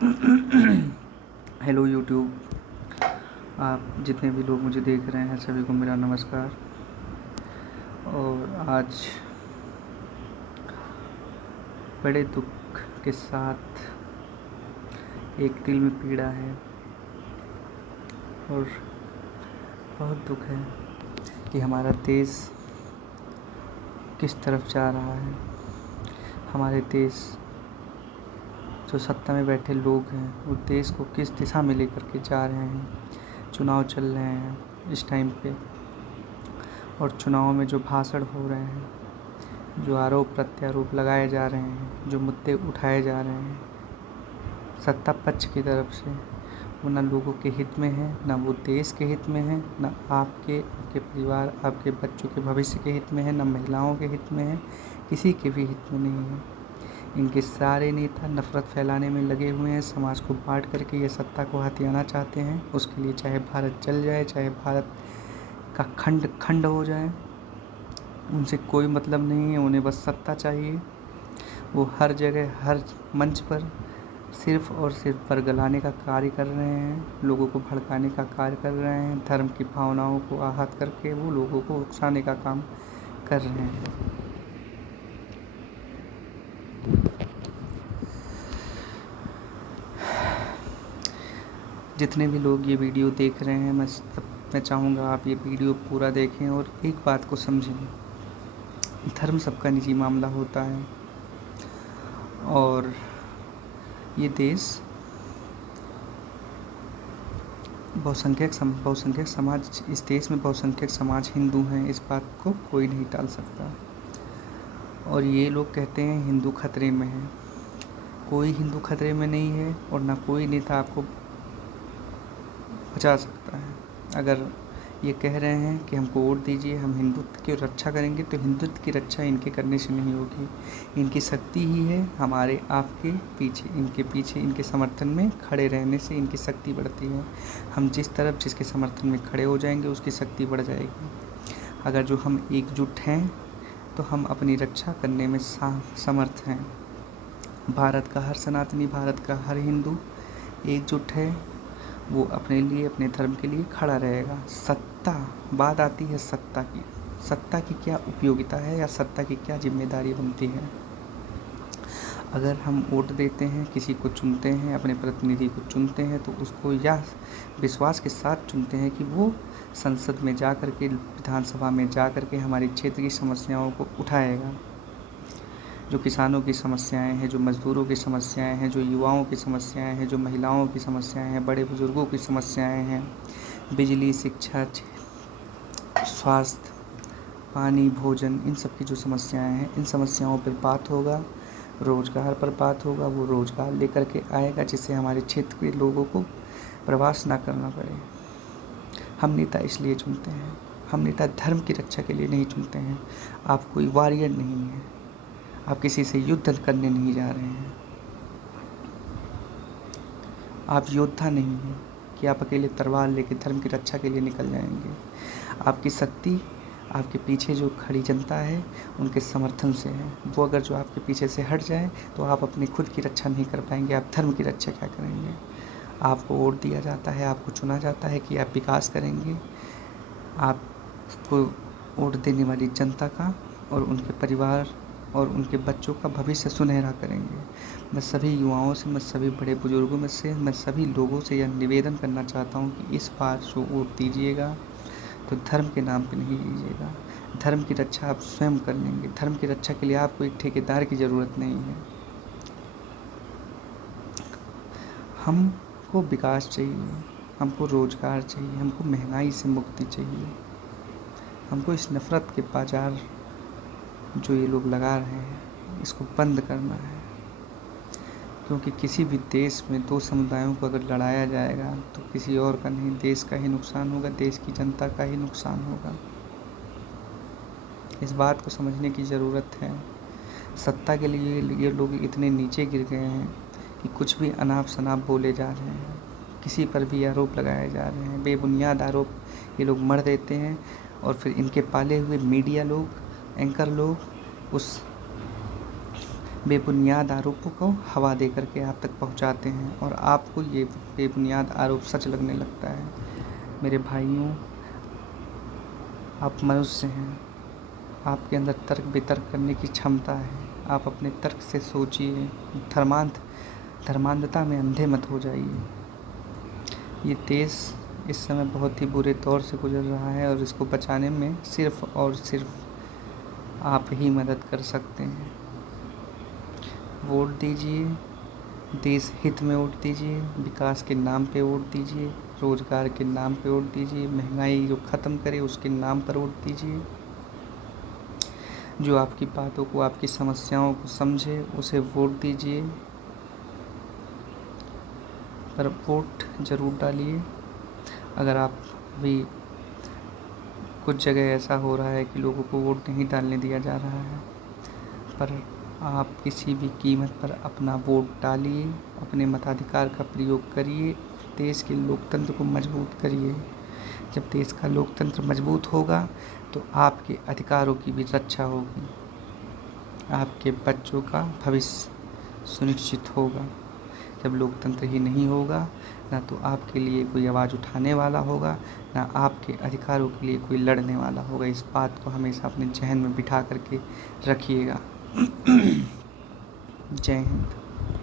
Hello YouTube, आप जितने भी लोग मुझे देख रहे हैं सभी को मेरा नमस्कार। और आज बड़े दुख के साथ एक दिल में पीड़ा है और बहुत दुख है कि हमारा देश किस तरफ जा रहा है। हमारे देश जो सत्ता में बैठे लोग हैं वो देश को किस दिशा में लेकर के जा रहे हैं। चुनाव चल रहे हैं इस टाइम पे, और चुनाव में जो भाषण हो रहे हैं, जो आरोप प्रत्यारोप लगाए जा रहे हैं, जो मुद्दे उठाए जा रहे हैं सत्ता पक्ष की तरफ से, वो ना लोगों के हित में है, ना वो देश के हित में है, ना आपके परिवार, आपके बच्चों के भविष्य के हित में है, ना महिलाओं के हित में है, किसी के भी हित में नहीं है। इनके सारे नेता नफ़रत फैलाने में लगे हुए हैं, समाज को बांट करके ये सत्ता को हथियाना चाहते हैं। उसके लिए चाहे भारत जल जाए, चाहे भारत का खंड खंड हो जाए, उनसे कोई मतलब नहीं है। उन्हें बस सत्ता चाहिए। वो हर जगह हर मंच पर सिर्फ और सिर्फ बरगलाने का कार्य कर रहे हैं, लोगों को भड़काने का कार्य कर रहे हैं, धर्म की भावनाओं को आहत करके वो लोगों को उकसाने का काम कर रहे हैं। जितने भी लोग ये वीडियो देख रहे हैं, मैं चाहूँगा आप ये वीडियो पूरा देखें और एक बात को समझें। धर्म सबका निजी मामला होता है और ये देश बहुसंख्यक समाज, इस देश में बहुसंख्यक समाज हिंदू हैं, इस बात को कोई नहीं टाल सकता। और ये लोग कहते हैं हिंदू खतरे में है। कोई हिंदू खतरे में नहीं है और ना कोई नेता आपको बचा सकता है। अगर ये कह रहे हैं कि हमको वोट दीजिए, हम हिंदुत्व की रक्षा करेंगे, तो हिंदुत्व की रक्षा इनके करने से नहीं होगी। इनकी शक्ति ही है हमारे आपके पीछे, इनके पीछे, इनके समर्थन में खड़े रहने से इनकी शक्ति बढ़ती है। हम जिस तरफ जिसके समर्थन में खड़े हो जाएंगे उसकी शक्ति बढ़ जाएगी। अगर जो हम एकजुट हैं तो हम अपनी रक्षा करने में समर्थ हैं। भारत का हर सनातनी, भारत का हर हिंदू एकजुट है। वो अपने लिए, अपने धर्म के लिए खड़ा रहेगा। बात आती है सत्ता की क्या उपयोगिता है या सत्ता की क्या जिम्मेदारी बनती है। अगर हम वोट देते हैं, किसी को चुनते हैं, अपने प्रतिनिधि को चुनते हैं, तो उसको यह विश्वास के साथ चुनते हैं कि वो संसद में जा कर के, विधानसभा में जा कर के हमारे क्षेत्र की समस्याओं को उठाएगा। जो किसानों की समस्याएं हैं, जो मज़दूरों की समस्याएं हैं, जो युवाओं की समस्याएं हैं, जो महिलाओं की समस्याएं हैं, बड़े बुजुर्गों की समस्याएं हैं, बिजली, शिक्षा, स्वास्थ्य, पानी, भोजन, इन सब की जो समस्याएं हैं, इन समस्याओं पर बात होगा। रोज़गार पर बात होगा। वो रोज़गार लेकर के आएगा जिससे हमारे क्षेत्र के लोगों को प्रवास ना करना पड़े। हम नेता इसलिए चुनते हैं, हम नेता धर्म की रक्षा के लिए नहीं चुनते हैं। आप कोई वॉरियर नहीं है, आप किसी से युद्ध करने नहीं जा रहे हैं। आप योद्धा नहीं हैं कि आप अकेले तलवार लेकर धर्म की रक्षा के लिए निकल जाएंगे। आपकी शक्ति आपके पीछे जो खड़ी जनता है उनके समर्थन से है। वो अगर जो आपके पीछे से हट जाए तो आप अपनी खुद की रक्षा नहीं कर पाएंगे। आप धर्म की रक्षा क्या करेंगे। आपको वोट दिया जाता है, आपको चुना जाता है कि आप विकास करेंगे। आपको वोट देने वाली जनता का और उनके परिवार और उनके बच्चों का भविष्य सुनहरा करेंगे। मैं सभी युवाओं से, मैं सभी बड़े बुजुर्गों में से, मैं सभी लोगों से यह निवेदन करना चाहता हूँ कि इस बार जो वोट दीजिएगा तो धर्म के नाम पे नहीं लीजिएगा। धर्म की रक्षा आप स्वयं कर लेंगे। धर्म की रक्षा के लिए आपको एक ठेकेदार की ज़रूरत नहीं है। हमको विकास चाहिए, हमको रोज़गार चाहिए, हमको महंगाई से मुक्ति चाहिए। हमको इस नफ़रत के बाज़ार जो ये लोग लगा रहे हैं इसको बंद करना है। क्योंकि किसी भी देश में दो समुदायों को अगर लड़ाया जाएगा तो किसी और का नहीं, देश का ही नुकसान होगा, देश की जनता का ही नुकसान होगा। इस बात को समझने की ज़रूरत है। सत्ता के लिए ये लोग इतने नीचे गिर गए हैं कि कुछ भी अनाप शनाप बोले जा रहे हैं, किसी पर भी आरोप लगाए जा रहे हैं, बेबुनियाद आरोप ये लोग मढ़ देते हैं। और फिर इनके पाले हुए मीडिया लोग, एंकर लोग उस बेबुनियाद आरोपों को हवा दे करके आप तक पहुंचाते हैं और आपको ये बेबुनियाद आरोप सच लगने लगता है। मेरे भाइयों, आप मनुष्य हैं, आपके अंदर तर्क वितर्क करने की क्षमता है। आप अपने तर्क से सोचिए, धर्मांधता में अंधे मत हो जाइए। ये देश इस समय बहुत ही बुरे दौर से गुजर रहा है और इसको बचाने में सिर्फ और सिर्फ आप ही मदद कर सकते हैं। वोट दीजिए, देश हित में वोट दीजिए, विकास के नाम पे वोट दीजिए, रोजगार के नाम पे वोट दीजिए, महंगाई जो ख़त्म करे उसके नाम पर वोट दीजिए। जो आपकी बातों को, आपकी समस्याओं को समझे उसे वोट दीजिए, पर वोट ज़रूर डालिए। अगर आप अभी कुछ जगह ऐसा हो रहा है कि लोगों को वोट नहीं डालने दिया जा रहा है, पर आप किसी भी कीमत पर अपना वोट डालिए, अपने मताधिकार का प्रयोग करिए, देश के लोकतंत्र को मजबूत करिए। जब देश का लोकतंत्र मजबूत होगा तो आपके अधिकारों की भी रक्षा होगी, आपके बच्चों का भविष्य सुनिश्चित होगा। जब लोकतंत्र ही नहीं होगा, ना तो आपके लिए कोई आवाज़ उठाने वाला होगा, ना आपके अधिकारों के लिए कोई लड़ने वाला होगा। इस बात को हमेशा अपने जहन में बिठा करके रखिएगा। जय हिंद।